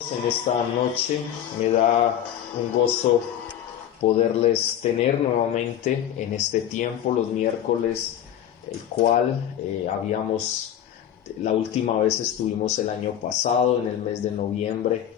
En esta noche me da un gozo poderles tener nuevamente en este tiempo, los miércoles, el cual la última vez estuvimos el año pasado, en el mes de noviembre,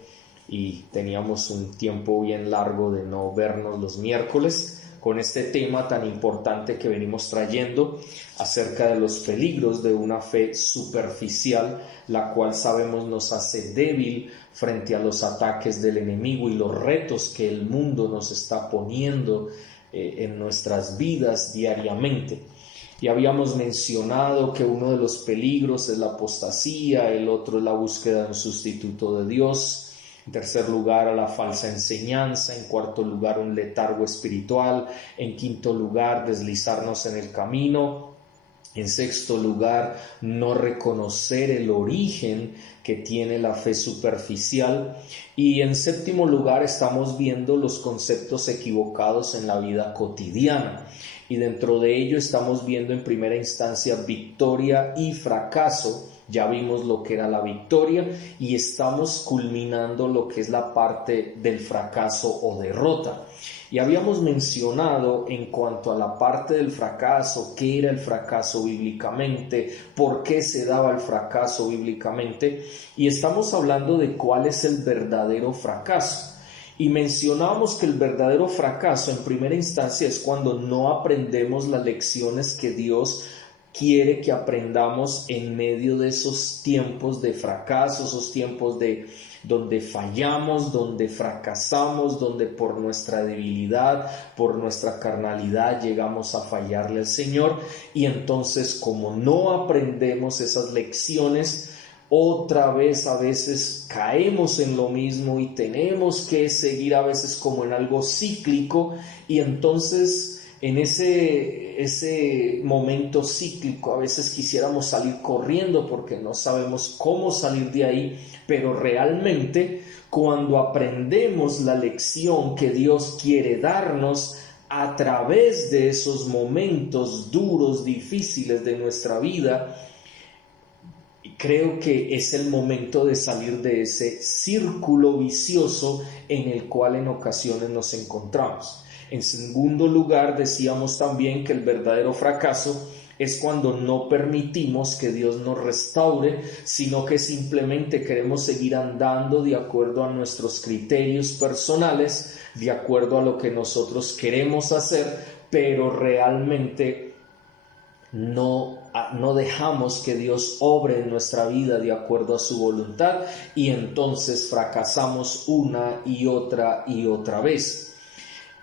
y teníamos un tiempo bien largo de no vernos los miércoles, con este tema tan importante que venimos trayendo acerca de los peligros de una fe superficial, la cual sabemos nos hace débil frente a los ataques del enemigo y los retos que el mundo nos está poniendo en nuestras vidas diariamente. Y habíamos mencionado que uno de los peligros es la apostasía, el otro es la búsqueda de un sustituto de Dios. En tercer lugar, a la falsa enseñanza. En cuarto lugar, un letargo espiritual. En quinto lugar, deslizarnos en el camino. En sexto lugar, no reconocer el origen que tiene la fe superficial. Y en séptimo lugar, estamos viendo los conceptos equivocados en la vida cotidiana. Y dentro de ello estamos viendo en primera instancia victoria y fracaso. Ya vimos lo que era la victoria y estamos culminando lo que es la parte del fracaso o derrota. Y habíamos mencionado en cuanto a la parte del fracaso, qué era el fracaso bíblicamente, por qué se daba el fracaso bíblicamente, y estamos hablando de cuál es el verdadero fracaso. Y mencionamos que el verdadero fracaso en primera instancia es cuando no aprendemos las lecciones que Dios quiere que aprendamos en medio de esos tiempos de fracaso, esos tiempos donde fallamos, donde fracasamos, donde por nuestra debilidad, por nuestra carnalidad llegamos a fallarle al Señor. Y entonces, como no aprendemos esas lecciones, otra vez a veces caemos en lo mismo y tenemos que seguir a veces como en algo cíclico, y entonces en ese momento cíclico a veces quisiéramos salir corriendo porque no sabemos cómo salir de ahí, pero realmente cuando aprendemos la lección que Dios quiere darnos a través de esos momentos duros, difíciles de nuestra vida, creo que es el momento de salir de ese círculo vicioso en el cual en ocasiones nos encontramos. En segundo lugar, decíamos también que el verdadero fracaso es cuando no permitimos que Dios nos restaure, sino que simplemente queremos seguir andando de acuerdo a nuestros criterios personales, de acuerdo a lo que nosotros queremos hacer, pero realmente no dejamos que Dios obre en nuestra vida de acuerdo a su voluntad, y entonces fracasamos una y otra vez.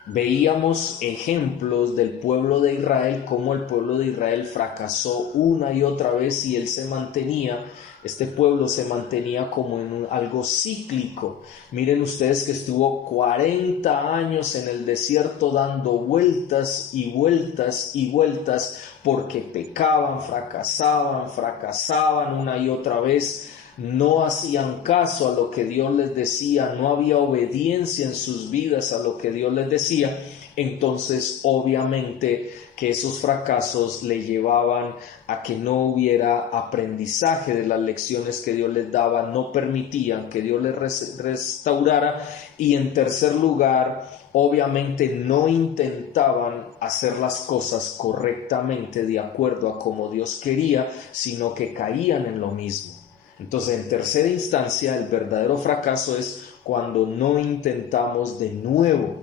Veíamos ejemplos del pueblo de Israel, cómo el pueblo de Israel fracasó una y otra vez y este pueblo se mantenía como en algo cíclico. Miren ustedes que estuvo 40 años en el desierto dando vueltas y vueltas y vueltas porque pecaban, fracasaban una y otra vez. No hacían caso a lo que Dios les decía, no había obediencia en sus vidas a lo que Dios les decía. Entonces, obviamente que esos fracasos le llevaban a que no hubiera aprendizaje de las lecciones que Dios les daba, no permitían que Dios les restaurara. Y en tercer lugar, obviamente no intentaban hacer las cosas correctamente de acuerdo a como Dios quería, sino que caían en lo mismo. Entonces, en tercera instancia, el verdadero fracaso es cuando no intentamos de nuevo.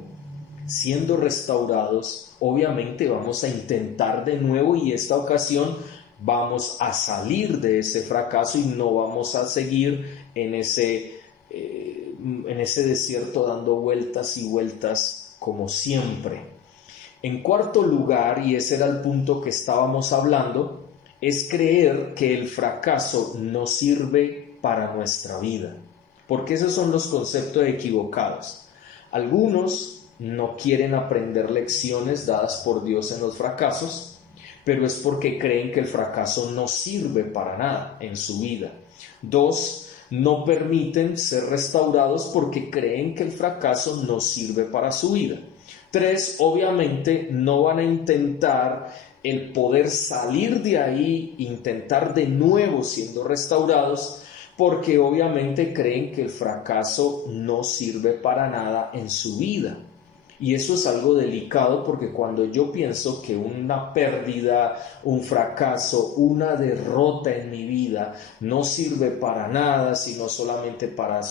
Siendo restaurados, obviamente vamos a intentar de nuevo, y esta ocasión vamos a salir de ese fracaso y no vamos a seguir en ese desierto dando vueltas y vueltas como siempre. En cuarto lugar, y ese era el punto que estábamos hablando, es creer que el fracaso no sirve para nuestra vida, porque esos son los conceptos equivocados. Algunos no quieren aprender lecciones dadas por Dios en los fracasos, pero es porque creen que el fracaso no sirve para nada en su vida. Dos, no permiten ser restaurados porque creen que el fracaso no sirve para su vida. Tres, obviamente no van a intentar el poder salir de ahí, intentar de nuevo siendo restaurados, porque obviamente creen que el fracaso no sirve para nada en su vida. Y eso es algo delicado, porque cuando yo pienso que una pérdida, un fracaso, una derrota en mi vida no sirve para nada, sino solamente para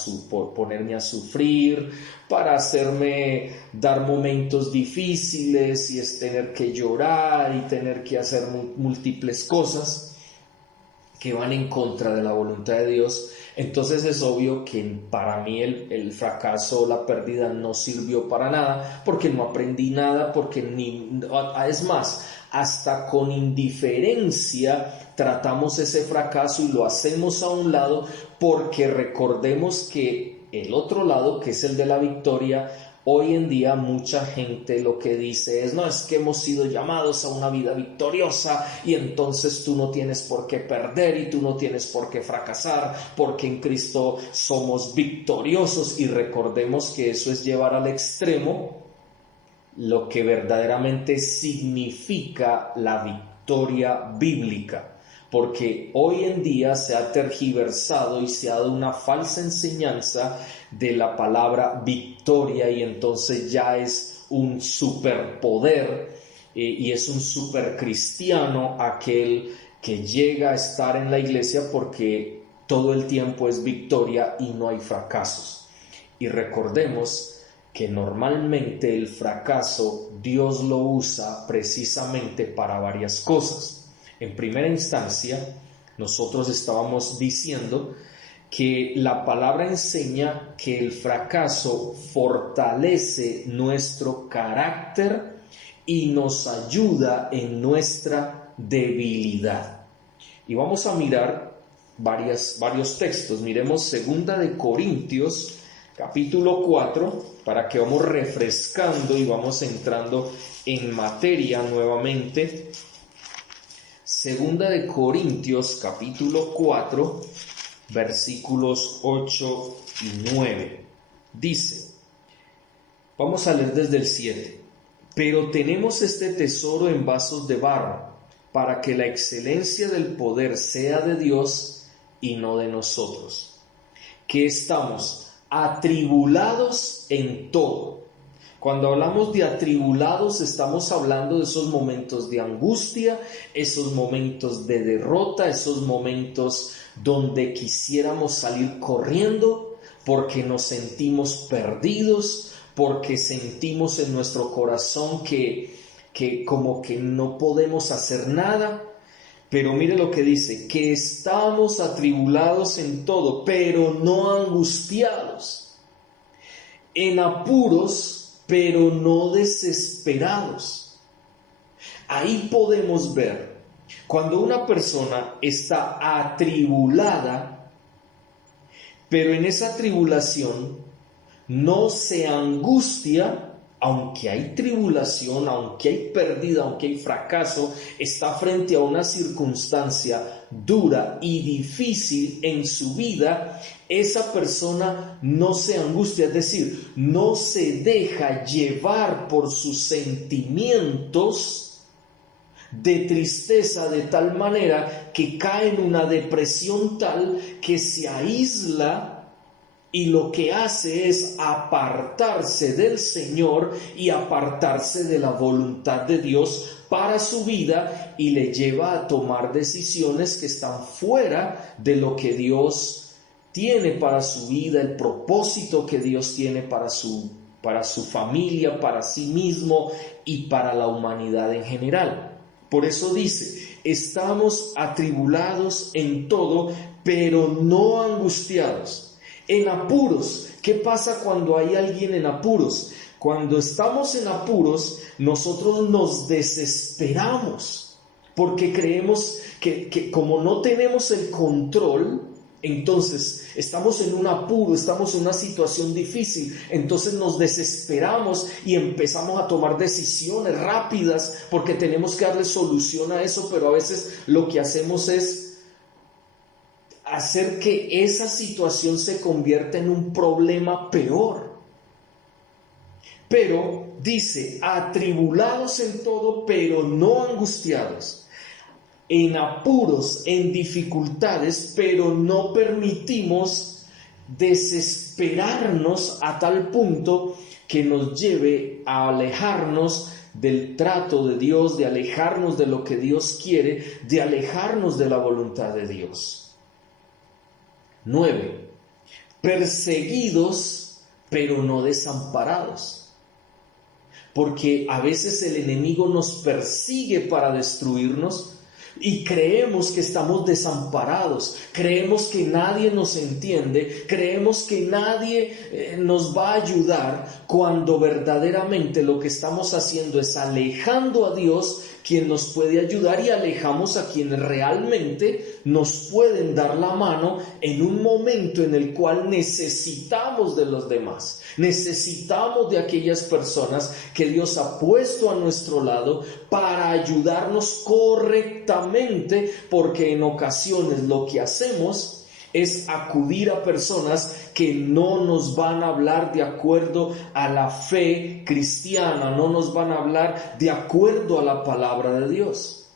ponerme a sufrir, para hacerme dar momentos difíciles y es tener que llorar y tener que hacer múltiples cosas que van en contra de la voluntad de Dios, entonces es obvio que para mí el fracaso o la pérdida no sirvió para nada, porque no aprendí nada, porque es más, hasta con indiferencia tratamos ese fracaso y lo hacemos a un lado, porque recordemos que el otro lado, que es el de la victoria, hoy en día mucha gente lo que dice es: no, es que hemos sido llamados a una vida victoriosa y entonces tú no tienes por qué perder y tú no tienes por qué fracasar, porque en Cristo somos victoriosos. Y recordemos que eso es llevar al extremo lo que verdaderamente significa la victoria bíblica. Porque hoy en día se ha tergiversado y se ha dado una falsa enseñanza de la palabra victoria, y entonces ya es un superpoder y es un supercristiano aquel que llega a estar en la iglesia porque todo el tiempo es victoria y no hay fracasos. Y recordemos que normalmente el fracaso Dios lo usa precisamente para varias cosas. En primera instancia, nosotros estábamos diciendo que la palabra enseña que el fracaso fortalece nuestro carácter y nos ayuda en nuestra debilidad. Y vamos a mirar varios textos. Miremos 2 de Corintios, capítulo 4, para que vamos refrescando y vamos entrando en materia nuevamente. 2 de Corintios, capítulo 4, versículos 8 y 9. Dice, vamos a leer desde el 7. Pero tenemos este tesoro en vasos de barro, para que la excelencia del poder sea de Dios y no de nosotros, que estamos atribulados en todo. Cuando hablamos de atribulados, estamos hablando de esos momentos de angustia, esos momentos de derrota, esos momentos donde quisiéramos salir corriendo porque nos sentimos perdidos, porque sentimos en nuestro corazón que como que no podemos hacer nada. Pero mire lo que dice, que estamos atribulados en todo, pero no angustiados, en apuros, pero no desesperados. Ahí podemos ver, cuando una persona está atribulada, pero en esa tribulación no se angustia, aunque hay tribulación, aunque hay pérdida, aunque hay fracaso, está frente a una circunstancia dura y difícil en su vida, esa persona no se angustia, es decir, no se deja llevar por sus sentimientos de tristeza de tal manera que cae en una depresión tal que se aísla. Y lo que hace es apartarse del Señor y apartarse de la voluntad de Dios para su vida, y le lleva a tomar decisiones que están fuera de lo que Dios tiene para su vida, el propósito que Dios tiene para su familia, para sí mismo y para la humanidad en general. Por eso dice, estamos atribulados en todo, pero no angustiados. En apuros. ¿Qué pasa cuando hay alguien en apuros? Cuando estamos en apuros, nosotros nos desesperamos porque creemos que como no tenemos el control, entonces estamos en un apuro, estamos en una situación difícil, entonces nos desesperamos y empezamos a tomar decisiones rápidas porque tenemos que darle solución a eso, pero a veces lo que hacemos es hacer que esa situación se convierta en un problema peor. Pero dice, atribulados en todo, pero no angustiados. en apuros, en dificultades, pero no permitimos desesperarnos a tal punto que nos lleve a alejarnos del trato de Dios, de alejarnos de lo que Dios quiere, de alejarnos de la voluntad de Dios. 9. Perseguidos, pero no desamparados. Porque a veces el enemigo nos persigue para destruirnos y creemos que estamos desamparados, creemos que nadie nos entiende, creemos que nadie nos va a ayudar, cuando verdaderamente lo que estamos haciendo es alejando a Dios, quien nos puede ayudar, y alejamos a quienes realmente nos pueden dar la mano en un momento en el cual necesitamos de los demás. Necesitamos de aquellas personas que Dios ha puesto a nuestro lado para ayudarnos correctamente, porque en ocasiones lo que hacemos es acudir a personas que no nos van a hablar de acuerdo a la fe cristiana, no nos van a hablar de acuerdo a la palabra de Dios.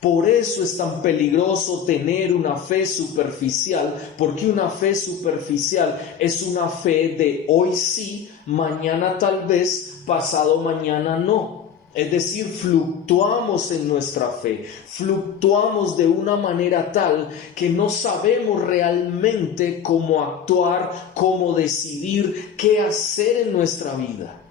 Por eso es tan peligroso tener una fe superficial, porque una fe superficial es una fe de hoy sí, mañana tal vez, pasado mañana no. Es decir, fluctuamos en nuestra fe, fluctuamos de una manera tal que no sabemos realmente cómo actuar, cómo decidir, qué hacer en nuestra vida.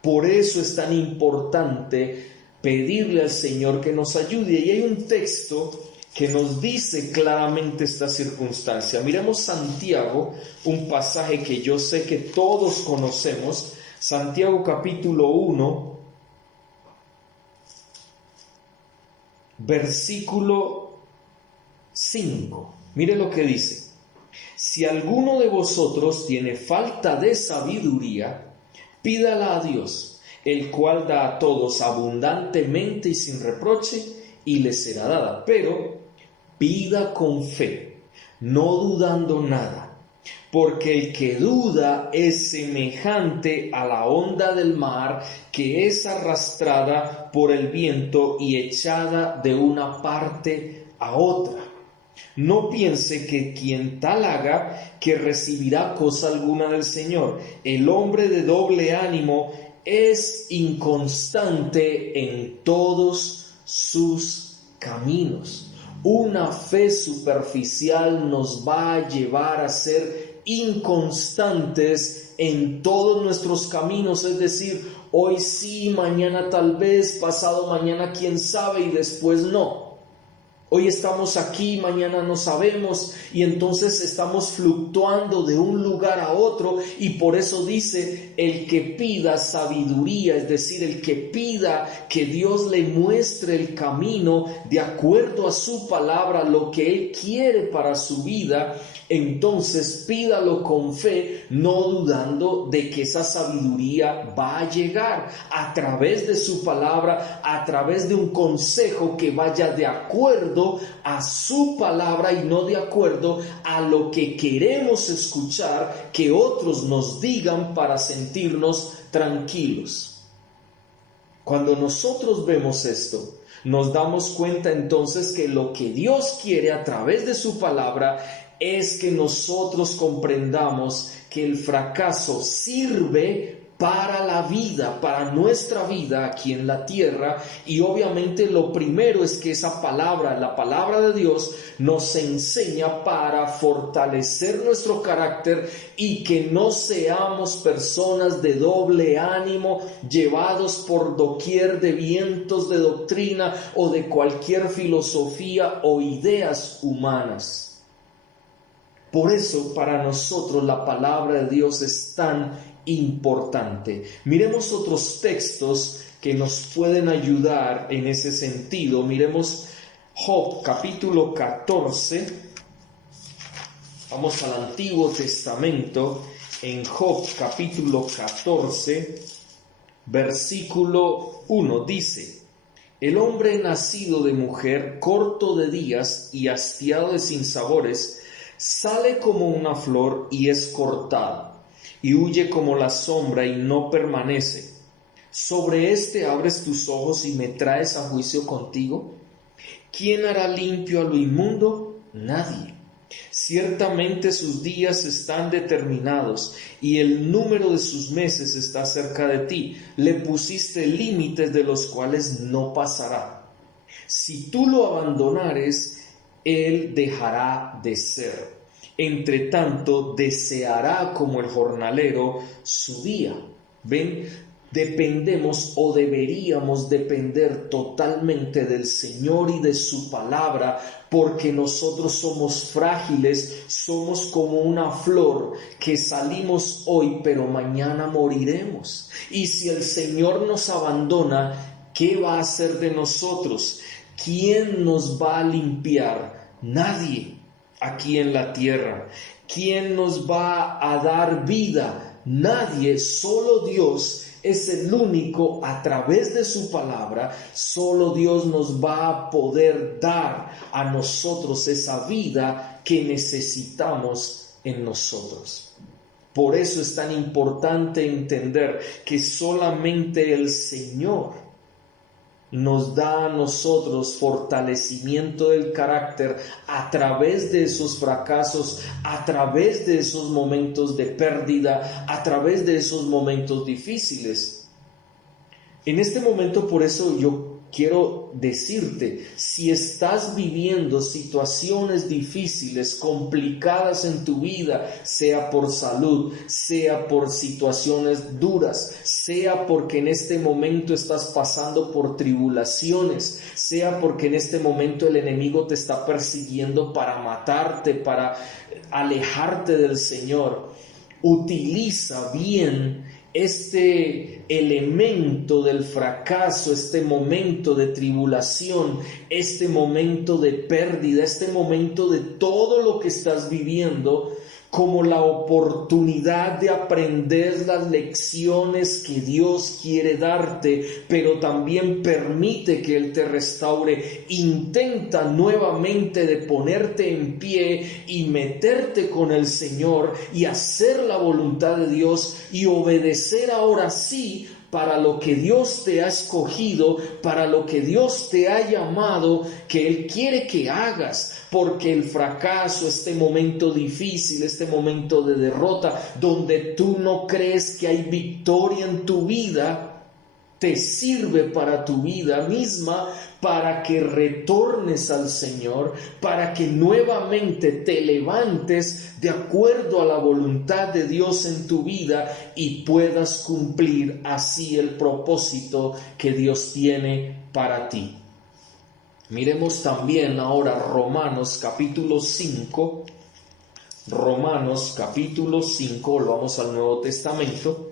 Por eso es tan importante pedirle al Señor que nos ayude. Y hay un texto que nos dice claramente esta circunstancia. Miremos Santiago, un pasaje que yo sé que todos conocemos. Santiago capítulo 1, versículo 5. Mire lo que dice: si alguno de vosotros tiene falta de sabiduría, pídala a Dios, el cual da a todos abundantemente y sin reproche, y le será dada. Pero pida con fe, no dudando nada, porque el que duda es semejante a la onda del mar, que es arrastrada por el viento y echada de una parte a otra. No piense que quien tal haga, que recibirá cosa alguna del Señor. El hombre de doble ánimo es inconstante en todos sus caminos. Una fe superficial nos va a llevar a ser inconstantes en todos nuestros caminos, es decir, hoy sí, mañana tal vez, pasado mañana quién sabe, y después no. Hoy estamos aquí, mañana no sabemos, y entonces estamos fluctuando de un lugar a otro. Y por eso dice: el que pida sabiduría, es decir, el que pida que Dios le muestre el camino de acuerdo a su palabra, lo que Él quiere para su vida, entonces pídalo con fe, no dudando de que esa sabiduría va a llegar a través de su palabra, a través de un consejo que vaya de acuerdo a su palabra y no de acuerdo a lo que queremos escuchar que otros nos digan para sentirnos tranquilos. Cuando nosotros vemos esto, nos damos cuenta entonces que lo que Dios quiere a través de su palabra es que nosotros comprendamos que el fracaso sirve para la vida, para nuestra vida aquí en la tierra. Y obviamente lo primero es que esa palabra, la palabra de Dios, nos enseña para fortalecer nuestro carácter y que no seamos personas de doble ánimo, llevados por doquier de vientos de doctrina o de cualquier filosofía o ideas humanas. Por eso para nosotros la palabra de Dios es tan importante. Miremos otros textos que nos pueden ayudar en ese sentido. Miremos Job capítulo 14. Vamos al Antiguo Testamento. En Job capítulo 14, versículo 1 dice: el hombre nacido de mujer, corto de días y hastiado de sinsabores, sale como una flor y es cortado, y huye como la sombra y no permanece. Sobre éste abres tus ojos y me traes a juicio contigo. ¿Quién hará limpio a lo inmundo? Nadie. Ciertamente sus días están determinados y el número de sus meses está cerca de ti. Le pusiste límites de los cuales no pasará. Si tú lo abandonares, él dejará de ser. Entre tanto, deseará como el jornalero su día. ¿Ven? Dependemos o deberíamos depender totalmente del Señor y de su palabra, porque nosotros somos frágiles, somos como una flor que salimos hoy, pero mañana moriremos. Y si el Señor nos abandona, ¿qué va a hacer de nosotros? ¿Quién nos va a limpiar? Nadie aquí en la tierra. ¿Quién nos va a dar vida? Nadie, solo Dios es el único. A través de su palabra, solo Dios nos va a poder dar a nosotros esa vida que necesitamos en nosotros. Por eso es tan importante entender que solamente el Señor nos da a nosotros fortalecimiento del carácter a través de esos fracasos, a través de esos momentos de pérdida, a través de esos momentos difíciles. En este momento, por eso yo quiero decirte, si estás viviendo situaciones difíciles, complicadas en tu vida, sea por salud, sea por situaciones duras, sea porque en este momento estás pasando por tribulaciones, sea porque en este momento el enemigo te está persiguiendo para matarte, para alejarte del Señor, utiliza bien este elemento del fracaso, este momento de tribulación, este momento de pérdida, este momento de todo lo que estás viviendo como la oportunidad de aprender las lecciones que Dios quiere darte, pero también permite que Él te restaure. Intenta nuevamente de ponerte en pie y meterte con el Señor y hacer la voluntad de Dios y obedecer ahora sí para lo que Dios te ha escogido, para lo que Dios te ha llamado, que Él quiere que hagas, porque el fracaso, este momento difícil, este momento de derrota, donde tú no crees que hay victoria en tu vida, te sirve para tu vida misma, para que retornes al Señor, para que nuevamente te levantes de acuerdo a la voluntad de Dios en tu vida y puedas cumplir así el propósito que Dios tiene para ti. Miremos también ahora Romanos capítulo 5. Romanos capítulo 5, volvamos al Nuevo Testamento.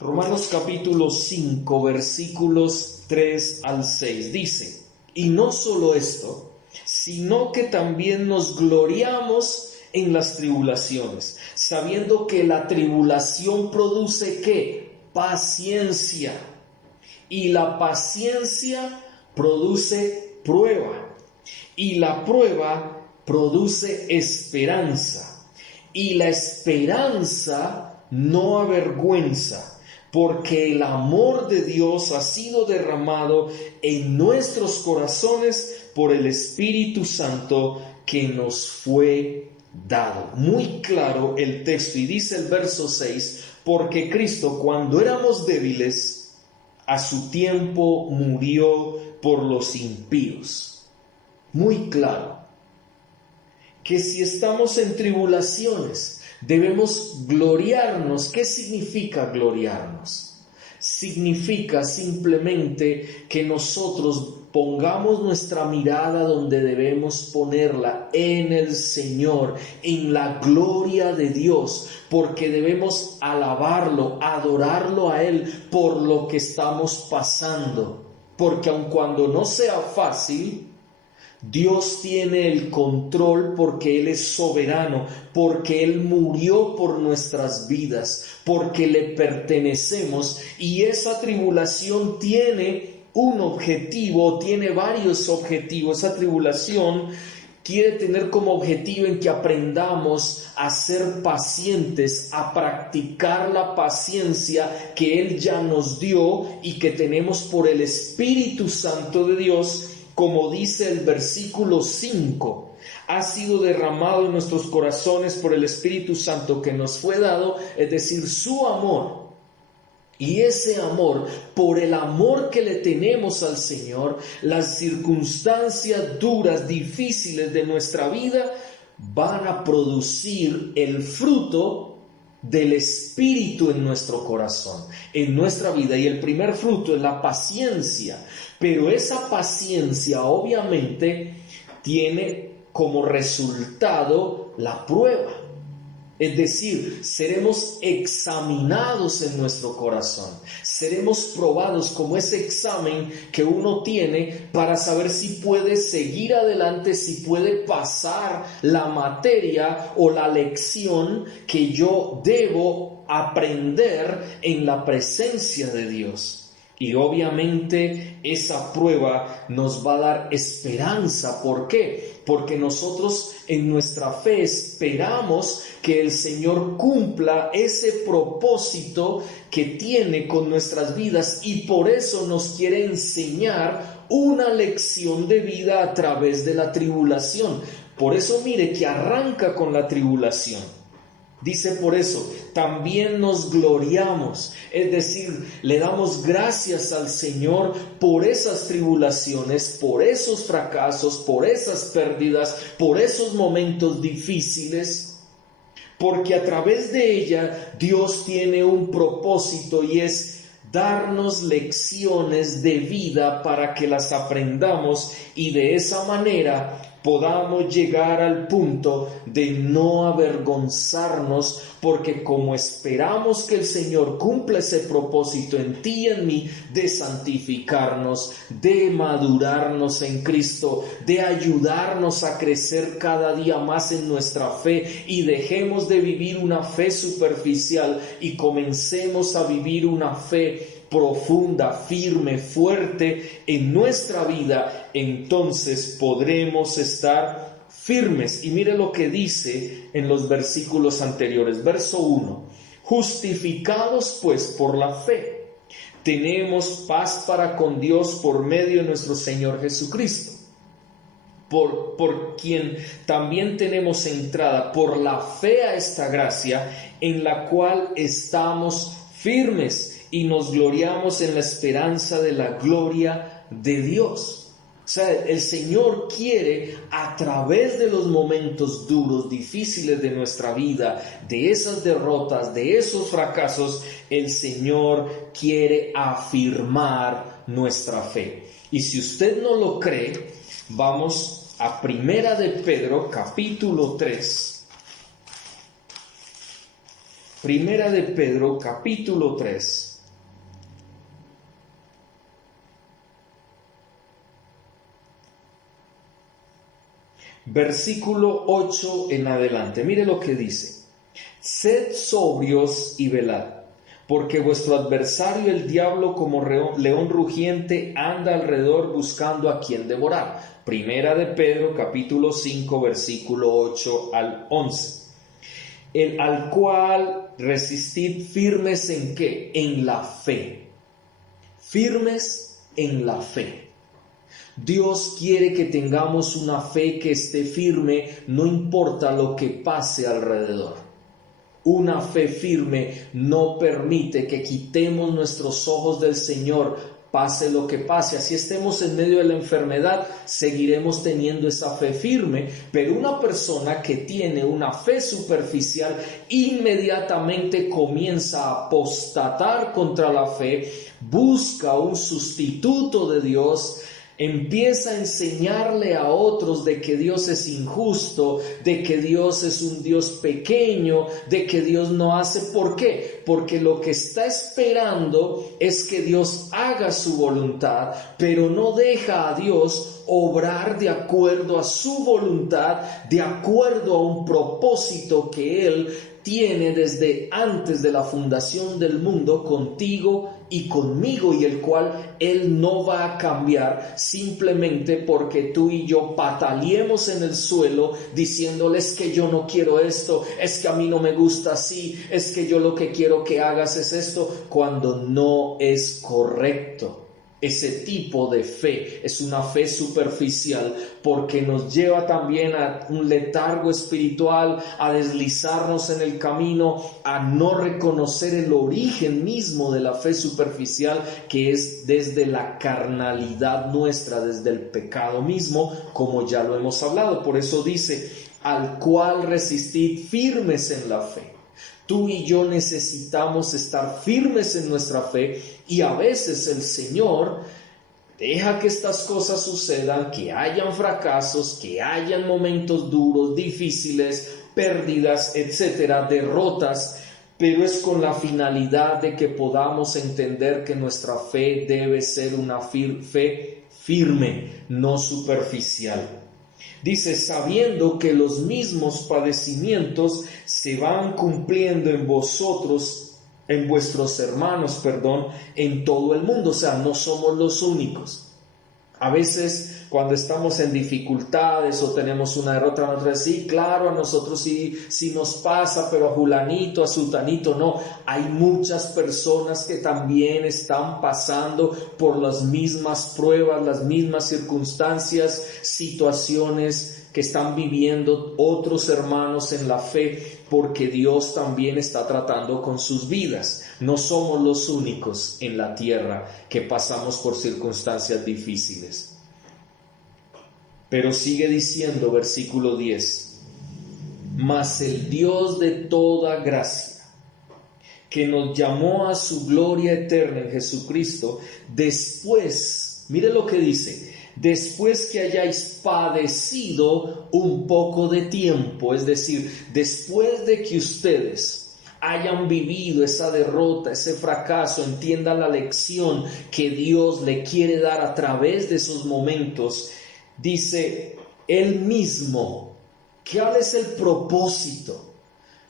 Romanos capítulo 5, versículos 3 al 6, dice: y no solo esto, sino que también nos gloriamos en las tribulaciones, sabiendo que la tribulación produce ¿qué? Paciencia, y la paciencia produce prueba, y la prueba produce esperanza, y la esperanza no avergüenza, porque el amor de Dios ha sido derramado en nuestros corazones por el Espíritu Santo que nos fue dado. Muy claro el texto, y dice el verso 6, porque Cristo, cuando éramos débiles, a su tiempo murió por los impíos. Muy claro que si estamos en tribulaciones, debemos gloriarnos. ¿Qué significa gloriarnos? Significa simplemente que nosotros pongamos nuestra mirada donde debemos ponerla, en el Señor, en la gloria de Dios, porque debemos alabarlo, adorarlo a Él por lo que estamos pasando, porque aun cuando no sea fácil, Dios tiene el control porque Él es soberano, porque Él murió por nuestras vidas, porque le pertenecemos, y esa tribulación tiene un objetivo, tiene varios objetivos. Esa tribulación quiere tener como objetivo en que aprendamos a ser pacientes, a practicar la paciencia que Él ya nos dio y que tenemos por el Espíritu Santo de Dios, como dice el versículo 5, ha sido derramado en nuestros corazones por el Espíritu Santo que nos fue dado, es decir, su amor. Y ese amor, por el amor que le tenemos al Señor, las circunstancias duras, difíciles de nuestra vida van a producir el fruto del Espíritu en nuestro corazón, en nuestra vida. Y el primer fruto es la paciencia. Pero esa paciencia obviamente tiene como resultado la prueba. Es decir, seremos examinados en nuestro corazón, seremos probados como ese examen que uno tiene para saber si puede seguir adelante, si puede pasar la materia o la lección que yo debo aprender en la presencia de Dios. Y obviamente esa prueba nos va a dar esperanza. ¿Por qué? Porque nosotros en nuestra fe esperamos que el Señor cumpla ese propósito que tiene con nuestras vidas, y por eso nos quiere enseñar una lección de vida a través de la tribulación. Por eso mire que arranca con la tribulación. Dice por eso, también nos gloriamos, es decir, le damos gracias al Señor por esas tribulaciones, por esos fracasos, por esas pérdidas, por esos momentos difíciles, porque a través de ella Dios tiene un propósito, y es darnos lecciones de vida para que las aprendamos y de esa manera podamos llegar al punto de no avergonzarnos, porque como esperamos que el Señor cumpla ese propósito en ti y en mí, de santificarnos, de madurarnos en Cristo, de ayudarnos a crecer cada día más en nuestra fe, y dejemos de vivir una fe superficial y comencemos a vivir una fe profunda, firme, fuerte en nuestra vida, entonces podremos estar firmes. Y mire lo que dice en los versículos anteriores. Verso 1. Justificados pues por la fe, tenemos paz para con Dios por medio de nuestro Señor Jesucristo, por quien también tenemos entrada por la fe a esta gracia, en la cual estamos firmes y nos gloriamos en la esperanza de la gloria de Dios. O sea, el Señor quiere, a través de los momentos duros, difíciles de nuestra vida, de esas derrotas, de esos fracasos, el Señor quiere afirmar nuestra fe. Y si usted no lo cree, vamos a Primera de Pedro, capítulo 3. Primera de Pedro, capítulo 3. Versículo 8 en adelante. Mire lo que dice. Sed sobrios y velad, porque vuestro adversario el diablo, como león rugiente, anda alrededor buscando a quien devorar. Primera de Pedro, capítulo 5, versículo 8 al 11. Al cual resistid firmes ¿en qué? En la fe. Firmes en la fe. Dios quiere que tengamos una fe que esté firme, no importa lo que pase alrededor. Una fe firme no permite que quitemos nuestros ojos del Señor, pase lo que pase. Así estemos en medio de la enfermedad, seguiremos teniendo esa fe firme. Pero una persona que tiene una fe superficial inmediatamente comienza a apostatar contra la fe, busca un sustituto de Dios, empieza a enseñarle a otros de que Dios es injusto, de que Dios es un Dios pequeño, de que Dios no hace. ¿Por qué? Porque lo que está esperando es que Dios haga su voluntad, pero no deja a Dios obrar de acuerdo a su voluntad, de acuerdo a un propósito que Él tiene desde antes de la fundación del mundo contigo y conmigo, y el cual Él no va a cambiar simplemente porque tú y yo pataleemos en el suelo diciéndole: es que yo no quiero esto, es que a mí no me gusta así, es que yo lo que quiero que hagas es esto, cuando no es correcto. Ese tipo de fe es una fe superficial porque nos lleva también a un letargo espiritual, a deslizarnos en el camino, a no reconocer el origen mismo de la fe superficial, que es desde la carnalidad nuestra, desde el pecado mismo, como ya lo hemos hablado. Por eso dice, al cual resistid firmes en la fe. Tú y yo necesitamos estar firmes en nuestra fe, y a veces el Señor deja que estas cosas sucedan, que hayan fracasos, que hayan momentos duros, difíciles, pérdidas, etcétera, derrotas, pero es con la finalidad de que podamos entender que nuestra fe debe ser una fe firme, no superficial. Dice, sabiendo que los mismos padecimientos se van cumpliendo en vosotros, en vuestros hermanos, en todo el mundo. O sea, no somos los únicos. A veces cuando estamos en dificultades o tenemos una derrota, nosotros sí, claro, a nosotros sí nos pasa, pero a Julanito, a Sutanito no. Hay muchas personas que también están pasando por las mismas pruebas, las mismas circunstancias, situaciones que están viviendo otros hermanos en la fe, porque Dios también está tratando con sus vidas. No somos los únicos en la tierra que pasamos por circunstancias difíciles. Pero sigue diciendo, versículo 10, mas el Dios de toda gracia, que nos llamó a su gloria eterna en Jesucristo, después, mire lo que dice, después que hayáis padecido un poco de tiempo, es decir, después de que ustedes hayan vivido esa derrota, ese fracaso, entiendan la lección que Dios le quiere dar a través de esos momentos, dice Él mismo, ¿cuál es el propósito?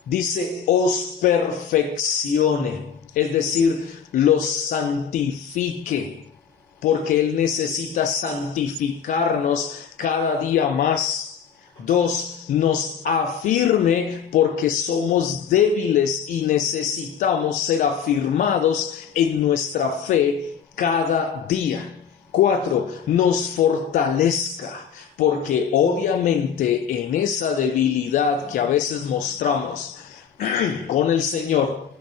Dice, os perfeccione, es decir, los santifique, porque Él necesita santificarnos cada día más. 2, nos afirme, porque somos débiles y necesitamos ser afirmados en nuestra fe cada día. 4, nos fortalezca, porque obviamente en esa debilidad que a veces mostramos con el Señor,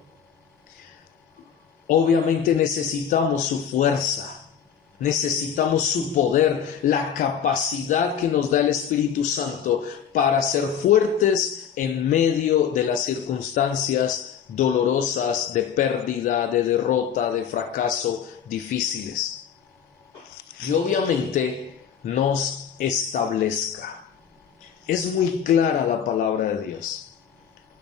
obviamente necesitamos su fuerza, necesitamos su poder, la capacidad que nos da el Espíritu Santo para ser fuertes en medio de las circunstancias dolorosas, de pérdida, de derrota, de fracaso, difíciles. Y obviamente nos establezca. Es muy clara la palabra de Dios.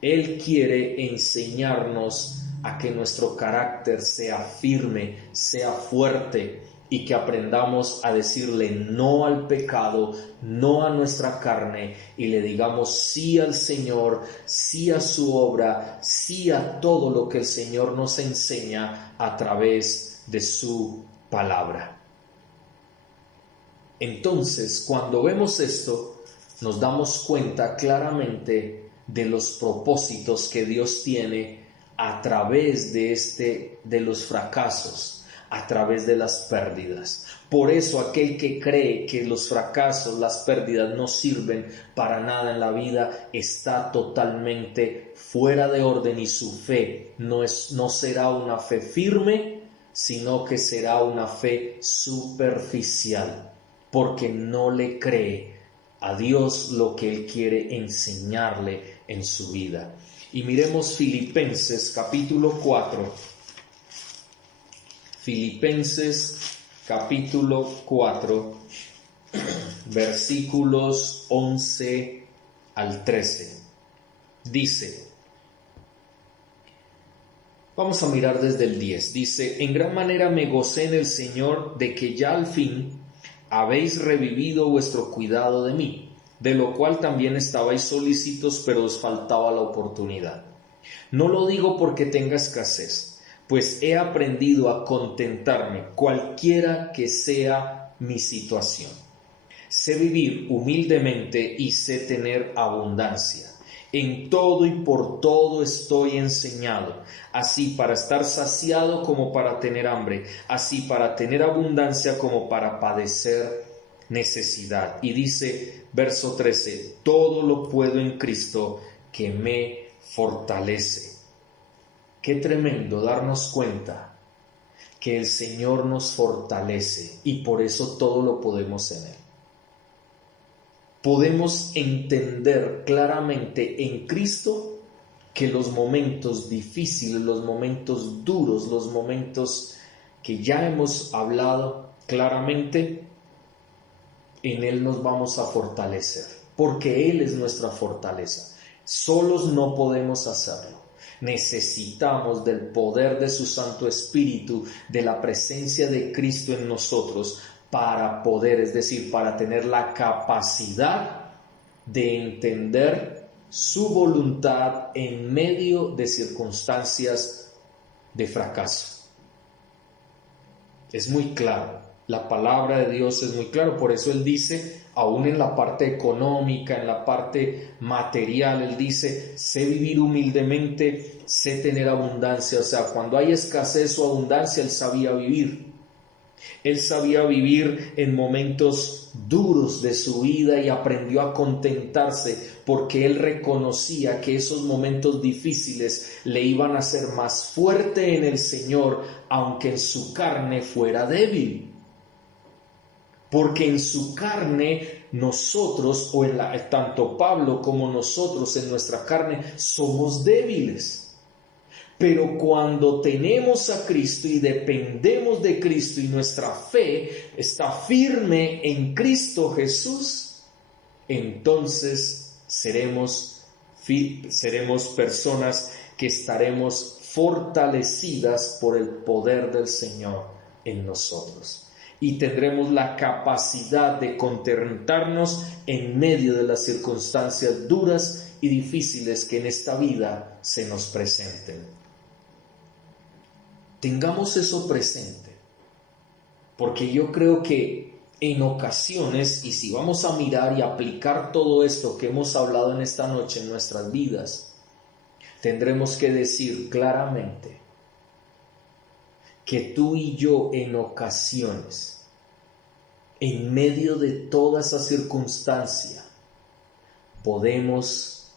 Él quiere enseñarnos a que nuestro carácter sea firme, sea fuerte, y que aprendamos a decirle no al pecado, no a nuestra carne, y le digamos sí al Señor, sí a su obra, sí a todo lo que el Señor nos enseña a través de su palabra. Entonces, cuando vemos esto, nos damos cuenta claramente de los propósitos que Dios tiene a través de los fracasos, a través de las pérdidas. Por eso aquel que cree que los fracasos, las pérdidas no sirven para nada en la vida, está totalmente fuera de orden, y su fe no será una fe firme, sino que será una fe superficial, porque no le cree a Dios lo que Él quiere enseñarle en su vida. Y miremos Filipenses capítulo 4. Filipenses capítulo 4, versículos 11 al 13. Dice, vamos a mirar desde el 10. Dice, en gran manera me gocé en el Señor de que ya al fin habéis revivido vuestro cuidado de mí, de lo cual también estabais solícitos, pero os faltaba la oportunidad. No lo digo porque tenga escasez, pues he aprendido a contentarme cualquiera que sea mi situación. Sé vivir humildemente y sé tener abundancia. En todo y por todo estoy enseñado, así para estar saciado como para tener hambre, así para tener abundancia como para padecer necesidad. Y dice, verso 13, todo lo puedo en Cristo que me fortalece. Qué tremendo darnos cuenta que el Señor nos fortalece y por eso todo lo podemos en Él. Podemos entender claramente en Cristo que los momentos difíciles, los momentos duros, los momentos que ya hemos hablado claramente, en Él nos vamos a fortalecer, porque Él es nuestra fortaleza. Solos no podemos hacerlo. Necesitamos del poder de su Santo Espíritu, de la presencia de Cristo en nosotros, para poder, es decir, para tener la capacidad de entender su voluntad en medio de circunstancias de fracaso. Es muy claro, la palabra de Dios es muy claro, por eso Él dice, aún en la parte económica, en la parte material, Él dice, sé vivir humildemente, sé tener abundancia. O sea, cuando hay escasez o abundancia, Él sabía vivir. Él sabía vivir en momentos duros de su vida y aprendió a contentarse porque Él reconocía que esos momentos difíciles le iban a hacer más fuerte en el Señor, aunque en su carne fuera débil. Porque en su carne nosotros, tanto Pablo como nosotros en nuestra carne, somos débiles. Pero cuando tenemos a Cristo y dependemos de Cristo y nuestra fe está firme en Cristo Jesús, entonces seremos personas que estaremos fortalecidas por el poder del Señor en nosotros. Y tendremos la capacidad de contentarnos en medio de las circunstancias duras y difíciles que en esta vida se nos presenten. Tengamos eso presente, porque yo creo que en ocasiones, y si vamos a mirar y aplicar todo esto que hemos hablado en esta noche en nuestras vidas, tendremos que decir claramente que tú y yo en ocasiones, en medio de toda esa circunstancia, podemos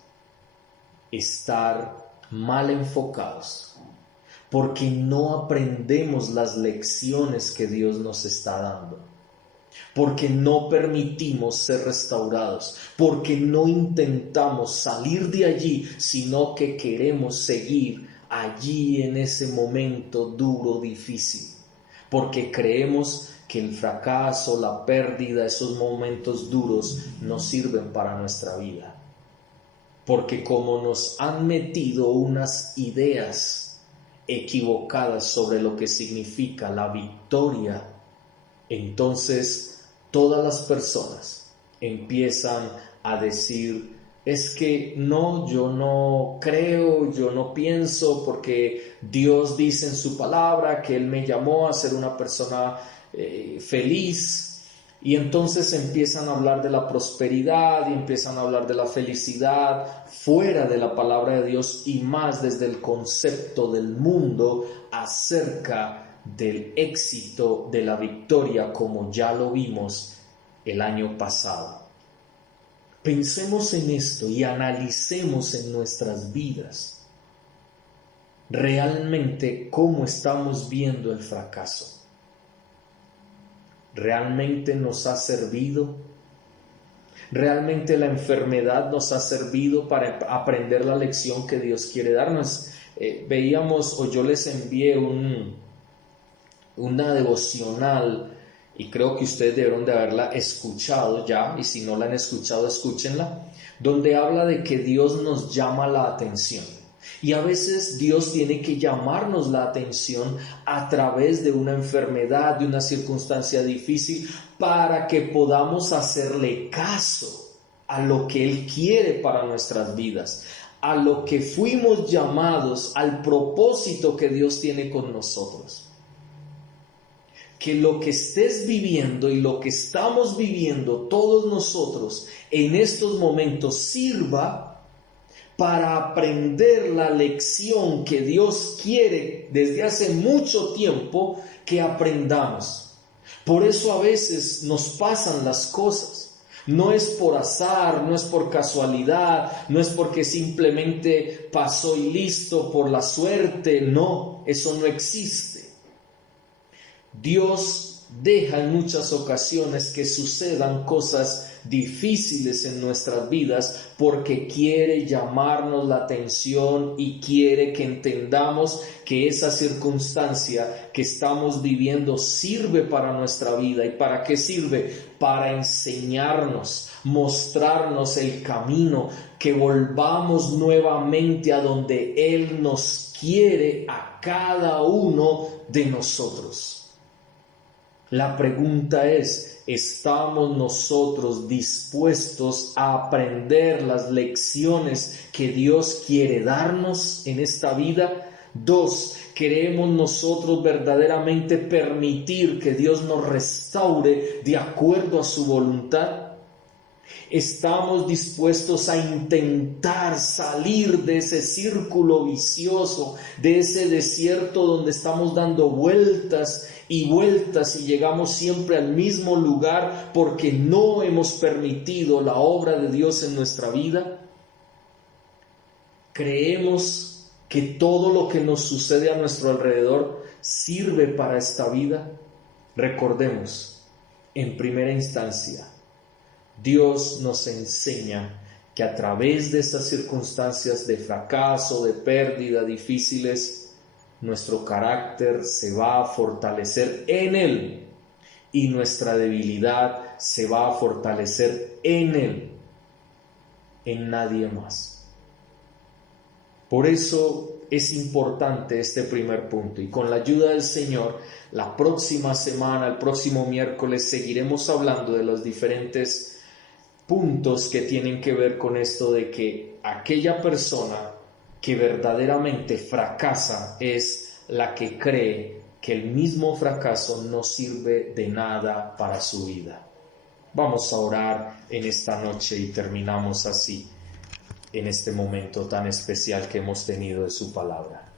estar mal enfocados, porque no aprendemos las lecciones que Dios nos está dando, porque no permitimos ser restaurados, porque no intentamos salir de allí, sino que queremos seguir allí en ese momento duro, difícil, porque creemos que el fracaso, la pérdida, esos momentos duros no sirven para nuestra vida, porque como nos han metido unas ideas equivocadas sobre lo que significa la victoria, entonces todas las personas empiezan a decir, es que no, yo no creo, yo no pienso, porque Dios dice en su palabra que Él me llamó a ser una persona feliz. Y entonces empiezan a hablar de la prosperidad y empiezan a hablar de la felicidad fuera de la palabra de Dios y más desde el concepto del mundo acerca del éxito, de la victoria, como ya lo vimos el año pasado. Pensemos en esto y analicemos en nuestras vidas realmente cómo estamos viendo el fracaso. ¿Realmente nos ha servido? ¿Realmente la enfermedad nos ha servido para aprender la lección que Dios quiere darnos? Veíamos, o yo les envié una devocional, y creo que ustedes debieron de haberla escuchado ya, y si no la han escuchado, escúchenla, donde habla de que Dios nos llama la atención. Y a veces Dios tiene que llamarnos la atención a través de una enfermedad, de una circunstancia difícil, para que podamos hacerle caso a lo que Él quiere para nuestras vidas, a lo que fuimos llamados, al propósito que Dios tiene con nosotros. Que lo que estés viviendo y lo que estamos viviendo todos nosotros en estos momentos sirva para aprender la lección que Dios quiere desde hace mucho tiempo que aprendamos. Por eso a veces nos pasan las cosas. No es por azar, no es por casualidad, no es porque simplemente pasó y listo por la suerte. No, eso no existe. Dios deja en muchas ocasiones que sucedan cosas difíciles en nuestras vidas porque quiere llamarnos la atención y quiere que entendamos que esa circunstancia que estamos viviendo sirve para nuestra vida. ¿Y para qué sirve? Para enseñarnos, mostrarnos el camino, que volvamos nuevamente a donde Él nos quiere a cada uno de nosotros. La pregunta es, ¿estamos nosotros dispuestos a aprender las lecciones que Dios quiere darnos en esta vida? 2, ¿queremos nosotros verdaderamente permitir que Dios nos restaure de acuerdo a su voluntad? ¿Estamos dispuestos a intentar salir de ese círculo vicioso, de ese desierto donde estamos dando vueltas y vueltas y llegamos siempre al mismo lugar porque no hemos permitido la obra de Dios en nuestra vida? ¿Creemos que todo lo que nos sucede a nuestro alrededor sirve para esta vida? Recordemos, en primera instancia, Dios nos enseña que a través de esas circunstancias de fracaso, de pérdida, difíciles, nuestro carácter se va a fortalecer en Él y nuestra debilidad se va a fortalecer en Él, en nadie más. Por eso es importante este primer punto, y con la ayuda del Señor, la próxima semana, el próximo miércoles, seguiremos hablando de los diferentes puntos que tienen que ver con esto de que aquella persona que verdaderamente fracasa es la que cree que el mismo fracaso no sirve de nada para su vida. Vamos a orar en esta noche y terminamos así en este momento tan especial que hemos tenido de su palabra.